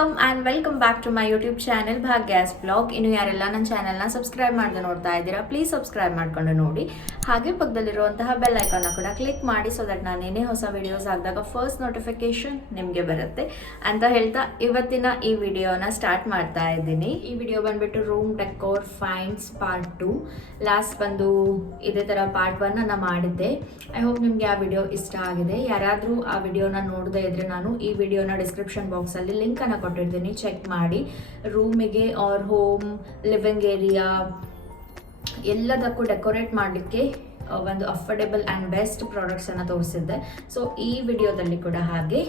Welcome back to my YouTube channel Bhagya's blog. ಇನ್ನು ಯಾರೆಲ್ಲ ನನ್ನ ಚಾನೆಲ್ನ ಸಬ್ಸ್ಕ್ರೈಬ್ ಮಾಡದೆ ನೋಡ್ತಾ ಇದ್ದೀರಾ, ಪ್ಲೀಸ್ ಸಬ್ಸ್ಕ್ರೈಬ್ ಮಾಡ್ಕೊಂಡು ನೋಡಿ. ಹಾಗೆ ಪಕ್ಕದಲ್ಲಿರುವಂತಹ ಬೆಲ್ ಐಕಾನ್ನ ಕೂಡ ಕ್ಲಿಕ್ ಮಾಡಿ, ಸೊ ದಟ್ ನಾನು ಏನೇ ಹೊಸ ವಿಡಿಯೋಸ್ ಹಾಕಿದಾಗ ಫಸ್ಟ್ ನೋಟಿಫಿಕೇಶನ್ ನಿಮಗೆ ಬರುತ್ತೆ ಅಂತ ಹೇಳ್ತಾ ಇವತ್ತಿನ ಈ ವಿಡಿಯೋನ ಸ್ಟಾರ್ಟ್ ಮಾಡ್ತಾ ಇದ್ದೀನಿ. ಈ ವಿಡಿಯೋ ಬಂದ್ಬಿಟ್ಟು room decor finds part 2. Last ಬಂದು ಇದೇ ಥರ ಪಾರ್ಟ್ 1 ನಾನು ಮಾಡಿದ್ದೆ. ಐ ಹೋಪ್ ನಿಮಗೆ ಆ ವಿಡಿಯೋ ಇಷ್ಟ ಆಗಿದೆ. ಯಾರಾದರೂ ಆ ವಿಡಿಯೋನ ನೋಡದೇ ಇದ್ರೆ ನಾನು ಈ ವಿಡಿಯೋನ ಡಿಸ್ಕ್ರಿಪ್ಷನ್ ಬಾಕ್ಸಲ್ಲಿ ಲಿಂಕನ್ನು ಕೊಟ್ಟಿರ್ತೀನಿ, ಚೆಕ್ ಮಾಡಿ. ರೂಮಿಗೆ ಆರ್ ಹೋಮ್ ಲಿವಿಂಗ್ ಏರಿಯಾ ಎಲ್ಲದಕ್ಕೂ ಡೆಕೋರೇಟ್ ಮಾಡಲಿಕ್ಕೆ ಒಂದು ಅಫೋರ್ಡೆಬಲ್ ಆ್ಯಂಡ್ ಬೆಸ್ಟ್ ಪ್ರಾಡಕ್ಟ್ಸನ್ನು ತೋರಿಸಿದ್ದೆ. ಸೊ ಈ ವಿಡಿಯೋದಲ್ಲಿ ಕೂಡ ಹಾಗೆ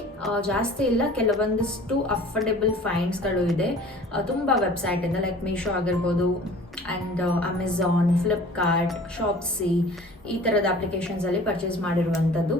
ಜಾಸ್ತಿ ಇಲ್ಲ, ಕೆಲವೊಂದಿಷ್ಟು ಅಫೋರ್ಡೆಬಲ್ ಫೈಂಡ್ಸ್ಗಳು ಇದೆ ತುಂಬ ವೆಬ್ಸೈಟಿಂದ, ಲೈಕ್ ಮೀಶೋ ಆಗಿರ್ಬೋದು ಆ್ಯಂಡ್ ಅಮೆಝಾನ್, ಫ್ಲಿಪ್ಕಾರ್ಟ್, ಶಾಪ್ಸಿ ಈ ಥರದ ಅಪ್ಲಿಕೇಶನ್ಸಲ್ಲಿ ಪರ್ಚೇಸ್ ಮಾಡಿರುವಂಥದ್ದು.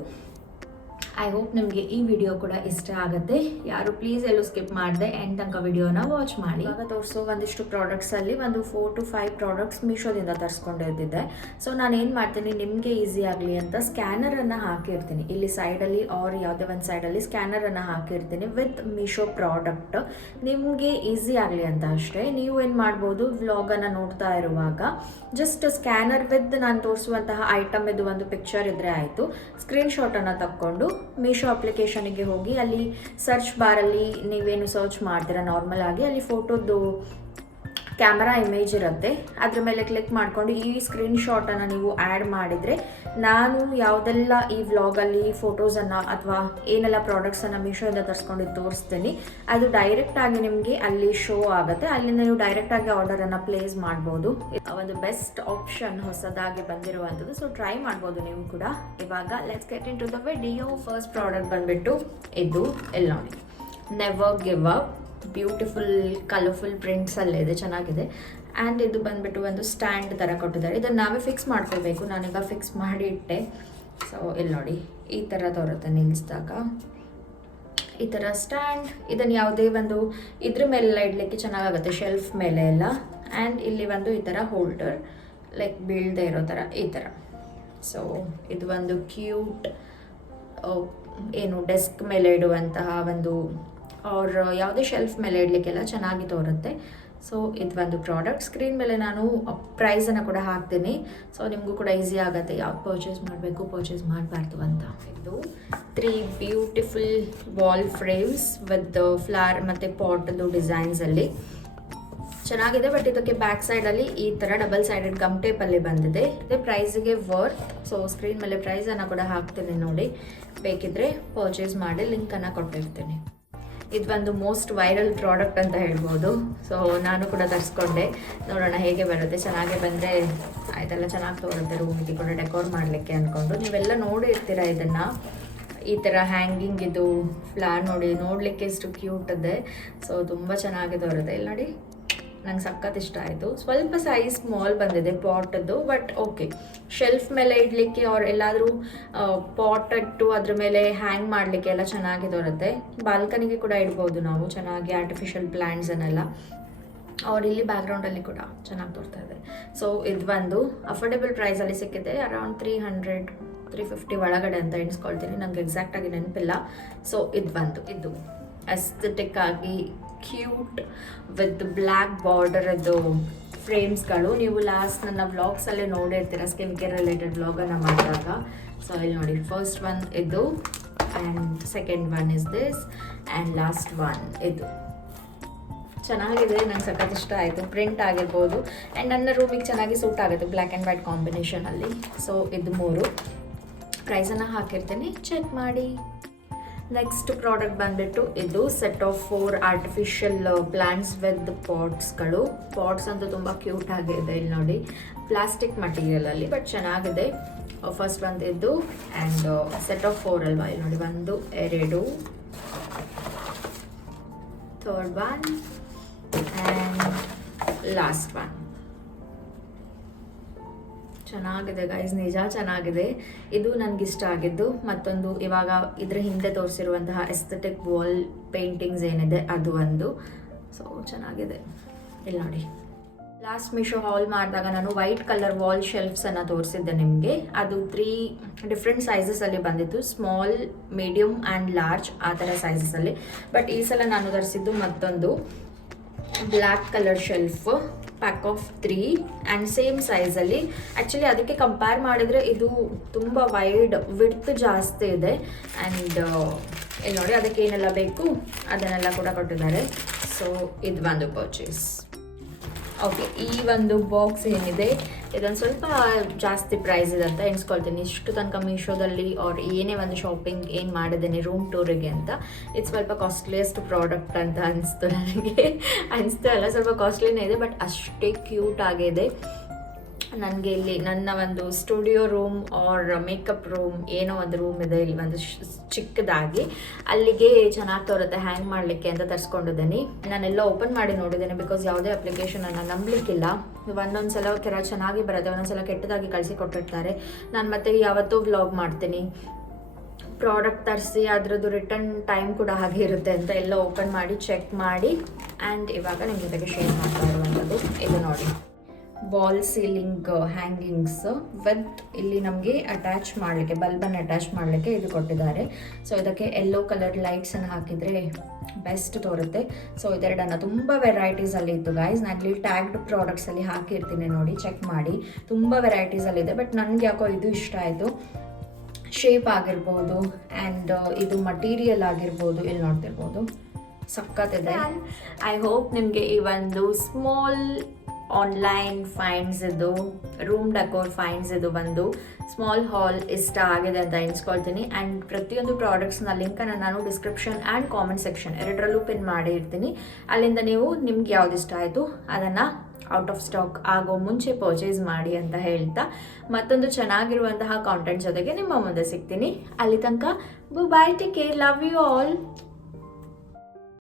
ಐ ಹೋಪ್ ನಿಮಗೆ ಈ ವಿಡಿಯೋ ಕೂಡ ಇಷ್ಟ ಆಗುತ್ತೆ. ಯಾರು ಪ್ಲೀಸ್ ಎಲ್ಲೂ ಸ್ಕಿಪ್ ಮಾಡದೆ ಎಂಡ್ ತನಕ ವಿಡಿಯೋನ ವಾಚ್ ಮಾಡಿ. ಇವಾಗ ತೋರಿಸೋ ಒಂದಿಷ್ಟು ಪ್ರಾಡಕ್ಟ್ಸಲ್ಲಿ ಒಂದು 4 to 5 ಪ್ರಾಡಕ್ಟ್ಸ್ ಮೀಶೋದಿಂದ ತರಿಸ್ಕೊಂಡಿದ್ದಿದ್ದೆ. ಸೊ ನಾನು ಏನು ಮಾಡ್ತೀನಿ, ನಿಮಗೆ ಈಸಿ ಆಗಲಿ ಅಂತ ಸ್ಕ್ಯಾನರನ್ನು ಹಾಕಿರ್ತೀನಿ ಇಲ್ಲಿ ಸೈಡಲ್ಲಿ, ಆರ್ ಯಾವುದೇ ಒಂದು ಸೈಡಲ್ಲಿ ಸ್ಕ್ಯಾನರನ್ನು ಹಾಕಿರ್ತೀನಿ ವಿತ್ ಮೀಶೋ ಪ್ರಾಡಕ್ಟ್. ನಿಮಗೆ ಈಸಿ ಆಗಲಿ ಅಂತ ಅಷ್ಟೇ. ನೀವು ಏನು ಮಾಡ್ಬೋದು, ವ್ಲಾಗನ್ನು ನೋಡ್ತಾ ಇರುವಾಗ ಜಸ್ಟ್ ಸ್ಕ್ಯಾನರ್ ವಿತ್ ನಾನು ತೋರಿಸುವಂತಹ ಐಟಮ್ ಇದು ಒಂದು ಪಿಕ್ಚರ್ ಇದ್ದರೆ ಆಯಿತು, ಸ್ಕ್ರೀನ್ಶಾಟನ್ನು ತಕ್ಕೊಂಡು ಮೀಶೋ ಅಪ್ಲಿಕೇಶನಿಗೆ ಹೋಗಿ ಅಲ್ಲಿ ಸರ್ಚ್ ಬಾರಲ್ಲಿ ನೀವೇನು ಸರ್ಚ್ ಮಾಡ್ತೀರಾ ನಾರ್ಮಲ್ ಆಗಿ, ಅಲ್ಲಿ ಫೋಟೋದು ಕ್ಯಾಮರಾ ಇಮೇಜ್ ಇರುತ್ತೆ, ಅದ್ರ ಮೇಲೆ ಕ್ಲಿಕ್ ಮಾಡಿಕೊಂಡು ಈ ಸ್ಕ್ರೀನ್ಶಾಟನ್ನು ನೀವು ಆ್ಯಡ್ ಮಾಡಿದರೆ ನಾನು ಯಾವುದೆಲ್ಲ ಈ ವ್ಲಾಗಲ್ಲಿ ಫೋಟೋಸನ್ನು ಅಥವಾ ಏನೆಲ್ಲ ಪ್ರಾಡಕ್ಟ್ಸನ್ನು ಮೀಶೋಯಿಂದ ತರಿಸ್ಕೊಂಡು ತೋರಿಸ್ತೀನಿ, ಅದು ಡೈರೆಕ್ಟಾಗಿ ನಿಮಗೆ ಅಲ್ಲಿ ಶೋ ಆಗುತ್ತೆ. ಅಲ್ಲಿಂದ ನೀವು ಡೈರೆಕ್ಟಾಗಿ ಆರ್ಡರನ್ನು ಪ್ಲೇಸ್ ಮಾಡ್ಬೋದು. ಒಂದು ಬೆಸ್ಟ್ ಆಪ್ಷನ್ ಹೊಸದಾಗಿ ಬಂದಿರುವಂಥದ್ದು, ಸೊ ಟ್ರೈ ಮಾಡ್ಬೋದು ನೀವು ಕೂಡ. ಇವಾಗ let's get into the video. First product ಬಂದುಬಿಟ್ಟು ಇದು, ಇಲ್ಲಿ ನೋಡಿ, never give up. Beautiful colourful ಪ್ರಿಂಟ್ಸಲ್ಲಿದೆ, ಚೆನ್ನಾಗಿದೆ. ಆ್ಯಂಡ್ ಇದು ಬಂದುಬಿಟ್ಟು ಒಂದು ಸ್ಟ್ಯಾಂಡ್ ಥರ ಕೊಟ್ಟಿದ್ದಾರೆ, ಇದನ್ನು ನಾವೇ ಫಿಕ್ಸ್ ಮಾಡ್ಕೋಬೇಕು. ನಾನೀಗ ಫಿಕ್ಸ್ ಮಾಡಿ ಇಟ್ಟೆ. ಸೊ ಇಲ್ಲಿ ನೋಡಿ, ಈ ಥರ ತೋರುತ್ತೆ ನಿಲ್ಲಿಸಿದಾಗ, ಈ ಥರ ಸ್ಟ್ಯಾಂಡ್. ಇದನ್ನು ಯಾವುದೇ ಒಂದು ಇದ್ರ ಮೇಲೆಲ್ಲ ಇಡಲಿಕ್ಕೆ ಚೆನ್ನಾಗಾಗುತ್ತೆ, ಶೆಲ್ಫ್ ಮೇಲೆ ಎಲ್ಲ. ಆ್ಯಂಡ್ ಇಲ್ಲಿ ಒಂದು ಈ ಥರ ಹೋಲ್ಡರ್, ಲೈಕ್ ಬೀಳದೆ ಇರೋ ಥರ ಈ ಥರ. ಸೊ ಇದು ಒಂದು ಕ್ಯೂಟ್ ಏನು ಡೆಸ್ಕ್ ಮೇಲೆ ಇಡುವಂತಹ ಒಂದು ಅವ್ರ ಯಾವುದೇ ಶೆಲ್ಫ್ ಮೇಲೆ ಇಡಲಿಕ್ಕೆಲ್ಲ ಚೆನ್ನಾಗಿ ತೋರುತ್ತೆ. ಸೊ ಇದು ಒಂದು ಪ್ರಾಡಕ್ಟ್. ಸ್ಕ್ರೀನ್ ಮೇಲೆ ನಾನು ಪ್ರೈಸನ್ನು ಕೂಡ ಹಾಕ್ತೀನಿ, ಸೊ ನಿಮಗೂ ಕೂಡ ಈಸಿ ಆಗುತ್ತೆ ಯಾವ್ದು ಪರ್ಚೇಸ್ ಮಾಡಬೇಕು ಪರ್ಚೇಸ್ ಮಾಡಬಾರ್ದು ಅಂತ. ಇದು 3 beautiful wall frames with flower ಮತ್ತು ಪಾಟ್ದು ಡಿಸೈನ್ಸಲ್ಲಿ ಚೆನ್ನಾಗಿದೆ. ಬಟ್ ಇದಕ್ಕೆ ಬ್ಯಾಕ್ ಸೈಡಲ್ಲಿ ಈ ಥರ ಡಬಲ್ ಸೈಡೆಡ್ ಗಮ್ ಟೇಪಲ್ಲಿ ಬಂದಿದೆ. ಇದು ಪ್ರೈಸಿಗೆ ವರ್ತ್. ಸೊ ಸ್ಕ್ರೀನ್ ಮೇಲೆ ಪ್ರೈಸನ್ನು ಕೂಡ ಹಾಕ್ತೀನಿ ನೋಡಿ, ಬೇಕಿದ್ದರೆ ಪರ್ಚೇಸ್ ಮಾಡಿ, ಲಿಂಕನ್ನು ಕೊಟ್ಟಿರ್ತೀನಿ. ಇದು ಒಂದು ಮೋಸ್ಟ್ ವೈರಲ್ ಪ್ರಾಡಕ್ಟ್ ಅಂತ ಹೇಳ್ಬೋದು. ಸೊ ನಾನು ಕೂಡ ತರಿಸ್ಕೊಂಡೆ, ನೋಡೋಣ ಹೇಗೆ ಬರುತ್ತೆ. ಚೆನ್ನಾಗೇ ಬಂದರೆ ಆಯ್ತೆಲ್ಲ, ಚೆನ್ನಾಗಿ ತೋರುತ್ತೆ ರೂಮಿಗೆ ಕೂಡ ಡೆಕೋರ್ ಮಾಡಲಿಕ್ಕೆ ಅಂದ್ಕೊಂಡು. ನೀವೆಲ್ಲ ನೋಡಿರ್ತೀರ ಇದನ್ನು, ಈ ಥರ ಹ್ಯಾಂಗಿಂಗ್ ಇದು ಫ್ಲವರ್ ನೋಡಿ, ನೋಡಲಿಕ್ಕೆ ಎಷ್ಟು ಕ್ಯೂಟ್ ಇದೆ. ಸೊ ತುಂಬ ಚೆನ್ನಾಗಿ ತೋರುತ್ತೆ. ಇಲ್ಲಿ ನೋಡಿ, ನಂಗೆ ಸಖತ್ ಇಷ್ಟ ಆಯಿತು. ಸ್ವಲ್ಪ ಸೈಜ್ ಸ್ಮಾಲ್ ಬಂದಿದೆ ಪಾಟದ್ದು, ಬಟ್ ಓಕೆ, ಶೆಲ್ಫ್ ಮೇಲೆ ಇಡಲಿಕ್ಕೆ ಅವ್ರು ಎಲ್ಲಾದರೂ ಪಾಟ್ ಇಟ್ಟು ಅದ್ರ ಮೇಲೆ ಹ್ಯಾಂಗ್ ಮಾಡಲಿಕ್ಕೆ ಎಲ್ಲ ಚೆನ್ನಾಗಿ ಬರುತ್ತೆ. ಬಾಲ್ಕನಿಗೆ ಕೂಡ ಇಡ್ಬೋದು ನಾವು ಚೆನ್ನಾಗಿ, ಆರ್ಟಿಫಿಷಿಯಲ್ ಪ್ಲ್ಯಾಂಟ್ಸನ್ನೆಲ್ಲ. ಅವ್ರು ಇಲ್ಲಿ ಬ್ಯಾಕ್ಗ್ರೌಂಡಲ್ಲಿ ಕೂಡ ಚೆನ್ನಾಗಿ ತೋರ್ತಾ ಇದೆ. ಸೊ ಇದು ಒಂದು ಅಫೋರ್ಡೆಬಲ್ ಪ್ರೈಸಲ್ಲಿ ಸಿಕ್ಕಿದೆ, ಅರೌಂಡ್ 300-350 ಒಳಗಡೆ ಅಂತ ಎಣಿಸ್ಕೊಳ್ತೀನಿ, ನನಗೆ ಎಕ್ಸಾಕ್ಟಾಗಿ ನೆನಪಿಲ್ಲ. ಸೊ ಇದು ಎಸ್ಥೆಟಿಕ್ ಆಗಿ ಕ್ಯೂಟ್ ವಿತ್ ಬ್ಲ್ಯಾಕ್ ಬಾರ್ಡರ್ ಅದು ಫ್ರೇಮ್ಸ್ಗಳು. ನೀವು ಲಾಸ್ಟ್ ನನ್ನ ವ್ಲಾಗ್ಸಲ್ಲೇ ನೋಡಿರ್ತೀರ, ಸ್ಕಿನ್ ಕೇರ್ ರಿಲೇಟೆಡ್ ವ್ಲಾಗನ್ನು ಮಾಡಿದಾಗ. ಸೊ ಇಲ್ಲಿ ನೋಡಿ, ಫಸ್ಟ್ ಒನ್ ಇದು, and second one is this, and last one ಇದು. ಚೆನ್ನಾಗಿದೆ, ನಂಗೆ ಸಖತ್ ಇಷ್ಟ ಆಯಿತು. ಪ್ರಿಂಟ್ ಆಗಿರ್ಬೋದು ಆ್ಯಂಡ್ ನನ್ನ ರೂಮಿಗೆ ಚೆನ್ನಾಗಿ ಸೂಟ್ ಆಗುತ್ತೆ ಬ್ಲ್ಯಾಕ್ ಆ್ಯಂಡ್ ವೈಟ್ ಕಾಂಬಿನೇಷನಲ್ಲಿ. ಸೊ ಇದು 3 ಪ್ರೈಸನ್ನು ಹಾಕಿರ್ತೀನಿ, ಚೆಕ್ ಮಾಡಿ. ನೆಕ್ಸ್ಟ್ ಪ್ರಾಡಕ್ಟ್ ಬಂದುಬಿಟ್ಟು ಇದು set of 4 artificial plants with ಪಾಟ್ಸ್ಗಳು. ಪಾಟ್ಸ್ ಅಂತೂ ತುಂಬ ಕ್ಯೂಟ್ ಆಗಿದೆ. ಇಲ್ಲಿ ನೋಡಿ, ಪ್ಲಾಸ್ಟಿಕ್ ಮಟೀರಿಯಲಲ್ಲಿ ಬಟ್ ಚೆನ್ನಾಗಿದೆ. ಫಸ್ಟ್ ಒಂದು ಇದು, ಆ್ಯಂಡ್ ಸೆಟ್ ಆಫ್ 4 ಅಲ್ವಾ. ಇಲ್ಲಿ ನೋಡಿ, 1 2 third one and last one. ಚೆನ್ನಾಗಿದೆ ಗೈಸ್, ನಿಜ ಚೆನ್ನಾಗಿದೆ. ಇದು ನನಗಿಷ್ಟ ಆಗಿದ್ದು. ಮತ್ತೊಂದು ಇವಾಗ ಇದರ ಹಿಂದೆ ತೋರಿಸಿರುವಂತಹ ಎಸ್ಥೆಟಿಕ್ ವಾಲ್ ಪೇಂಟಿಂಗ್ಸ್ ಏನಿದೆ ಅದು ಒಂದು. ಸೊ ಚೆನ್ನಾಗಿದೆ. ಇಲ್ಲಿ ನೋಡಿ, ಲಾಸ್ಟ್ ಮೀಶೋ ಹಾಲ್ ಮಾಡಿದಾಗ ನಾನು ವೈಟ್ ಕಲರ್ ವಾಲ್ ಶೆಲ್ಫ್ಸನ್ನು ತೋರಿಸಿದ್ದೆ ನಿಮಗೆ. ಅದು 3 ಡಿಫ್ರೆಂಟ್ ಸೈಜಸಲ್ಲಿ ಬಂದಿತ್ತು, ಸ್ಮಾಲ್, ಮೀಡಿಯಮ್ ಆ್ಯಂಡ್ ಲಾರ್ಜ್ ಆ ಥರ ಸೈಜಸಲ್ಲಿ. ಬಟ್ ಈ ಸಲ ನಾನು ತರಿಸಿದ್ದು ಮತ್ತೊಂದು black colour shelf, pack of 3 and same ಸೈಜಲ್ಲಿ. ಆ್ಯಕ್ಚುಲಿ ಅದಕ್ಕೆ ಕಂಪೇರ್ ಮಾಡಿದರೆ ಇದು ತುಂಬ ವೈಡ್, ವಿಡ್ತ್ ಜಾಸ್ತಿ ಇದೆ. ಆ್ಯಂಡ್ ಇಲ್ಲಿ ನೋಡಿ ಅದಕ್ಕೆ ಏನೆಲ್ಲ ಬೇಕು ಅದನ್ನೆಲ್ಲ ಕೂಡ ಕೊಟ್ಟಿದ್ದಾರೆ. ಸೊ ಇದು ಒಂದು ಪರ್ಚೇಸ್. ಓಕೆ, ಈ ಒಂದು ಬಾಕ್ಸ್ ಏನಿದೆ ಇದೊಂದು ಸ್ವಲ್ಪ ಜಾಸ್ತಿ ಪ್ರೈಸ್ ಇದೆ ಅಂತ ಎಣಿಸ್ಕೊಳ್ತೀನಿ. ಇಷ್ಟು ತನಕ ಮೀಶೋದಲ್ಲಿ ಆರ್ ಏನೇ ಒಂದು ಶಾಪಿಂಗ್ ಏನು ಮಾಡಿದ್ದೇನೆ ರೂಮ್ ಟೂರಿಗೆ ಅಂತ, ಇದು ಸ್ವಲ್ಪ ಕಾಸ್ಟ್ಲಿಯೆಸ್ಟ್ ಪ್ರಾಡಕ್ಟ್ ಅಂತ ಅನಿಸ್ತು ನನಗೆ. ಅನಿಸ್ತು ಅಲ್ಲ, ಸ್ವಲ್ಪ ಕಾಸ್ಟ್ಲಿನೇ ಇದೆ, ಬಟ್ ಅಷ್ಟೇ ಕ್ಯೂಟ್ ಆಗಿದೆ. ನನಗೆ ಇಲ್ಲಿ ನನ್ನ ಒಂದು studio room or makeup room ಏನೋ ಒಂದು ರೂಮ್ ಇದೆ ಇಲ್ಲಿ ಒಂದು ಚಿಕ್ಕದಾಗಿ, ಅಲ್ಲಿಗೆ ಚೆನ್ನಾಗಿ ತೋರುತ್ತೆ ಹ್ಯಾಂಗ್ ಮಾಡಲಿಕ್ಕೆ ಅಂತ ತರಿಸ್ಕೊಂಡಿದ್ದೀನಿ. ನಾನೆಲ್ಲ ಓಪನ್ ಮಾಡಿ ನೋಡಿದ್ದೇನೆ, ಬಿಕಾಸ್ ಯಾವುದೇ ಅಪ್ಲಿಕೇಶನನ್ನು ನಂಬಲಿಕ್ಕಿಲ್ಲ. ಒಂದೊಂದು ಸಲ ಥರ ಚೆನ್ನಾಗಿ ಬರುತ್ತೆ, ಒಂದೊಂದು ಸಲ ಕೆಟ್ಟದಾಗಿ ಕಳಿಸಿ ಕೊಟ್ಟಿರ್ತಾರೆ. ನಾನು ಮತ್ತೆ ಯಾವತ್ತೂ ವ್ಲಾಗ್ ಮಾಡ್ತೀನಿ ಪ್ರಾಡಕ್ಟ್ ತರಿಸಿ, ಅದರದ್ದು ರಿಟರ್ನ್ ಟೈಮ್ ಕೂಡ ಹಾಗೆ ಇರುತ್ತೆ ಅಂತ ಎಲ್ಲ ಓಪನ್ ಮಾಡಿ ಚೆಕ್ ಮಾಡಿ. ಆ್ಯಂಡ್ ಇವಾಗ ನಿಮ್ಮ ಜೊತೆಗೆ ಶೇರ್ ಮಾಡ್ತಾ ಇರುವಂಥದ್ದು ಇದು ನೋಡಿ, ವಾಲ್ ಸೀಲಿಂಗ್ ಹ್ಯಾಂಗಿಂಗ್ಸ್ ವಿತ್ ಇಲ್ಲಿ ನಮಗೆ ಅಟ್ಯಾಚ್ ಮಾಡಲಿಕ್ಕೆ, ಬಲ್ಬನ್ನು ಅಟ್ಯಾಚ್ ಮಾಡಲಿಕ್ಕೆ ಇದು ಕೊಟ್ಟಿದ್ದಾರೆ. ಸೊ ಇದಕ್ಕೆ ಯೆಲ್ಲೋ ಕಲರ್ ಲೈಟ್ಸನ್ನು ಹಾಕಿದರೆ ಬೆಸ್ಟ್ ತೋರುತ್ತೆ. ಸೊ ಇದೆರಡನ್ನು ತುಂಬ ವೆರೈಟೀಸಲ್ಲಿ ಇತ್ತು ಗೈಸ್. ನಾನು ಇಲ್ಲಿ ಟ್ಯಾಗ್ಡ್ ಪ್ರಾಡಕ್ಟ್ಸಲ್ಲಿ ಹಾಕಿರ್ತೀನಿ, ನೋಡಿ ಚೆಕ್ ಮಾಡಿ. ತುಂಬ ವೆರೈಟೀಸಲ್ಲಿದೆ, ಬಟ್ ನನಗೆ ಯಾಕೋ ಇದು ಇಷ್ಟ ಆಯಿತು. ಶೇಪ್ ಆಗಿರ್ಬೋದು ಆ್ಯಂಡ್ ಇದು ಮಟೀರಿಯಲ್ ಆಗಿರ್ಬೋದು, ಇಲ್ಲಿ ನೋಡ್ತಿರ್ಬೋದು ಸಖತ್ತಿದೆ. ಐ ಹೋಪ್ ನಿಮಗೆ ಈ ಒಂದು ಸ್ಮಾಲ್ ಆನ್ಲೈನ್ ಫೈಂಡ್ಸ್ ಇದು, ರೂಮ್ ಡೆಕೋರ್ ಫೈಂಡ್ಸ್ ಇದು ಒಂದು ಸ್ಮಾಲ್ ಹಾಲ್ ಇಷ್ಟ ಆಗಿದೆ ಅಂತ ಎಣಿಸ್ಕೊಳ್ತೀನಿ. ಆ್ಯಂಡ್ ಪ್ರತಿಯೊಂದು ಪ್ರಾಡಕ್ಟ್ಸ್ನ ಲಿಂಕನ್ನು ನಾನು ಡಿಸ್ಕ್ರಿಪ್ಷನ್ ಆ್ಯಂಡ್ ಕಾಮೆಂಟ್ ಸೆಕ್ಷನ್ ಎರಡರಲ್ಲೂ ಪಿನ್ ಮಾಡಿ ಇರ್ತೀನಿ. ಅಲ್ಲಿಂದ ನೀವು ನಿಮ್ಗೆ ಯಾವ್ದು ಇಷ್ಟ ಆಯಿತು ಅದನ್ನು ಔಟ್ ಆಫ್ ಸ್ಟಾಕ್ ಆಗೋ ಮುಂಚೆ ಪರ್ಚೇಸ್ ಮಾಡಿ ಅಂತ ಹೇಳ್ತಾ, ಮತ್ತೊಂದು ಚೆನ್ನಾಗಿರುವಂತಹ ಕಾಂಟೆಂಟ್ ಜೊತೆಗೆ ನಿಮ್ಮ ಮುಂದೆ ಸಿಗ್ತೀನಿ. ಅಲ್ಲಿ ತನಕ bye, take care, love you all.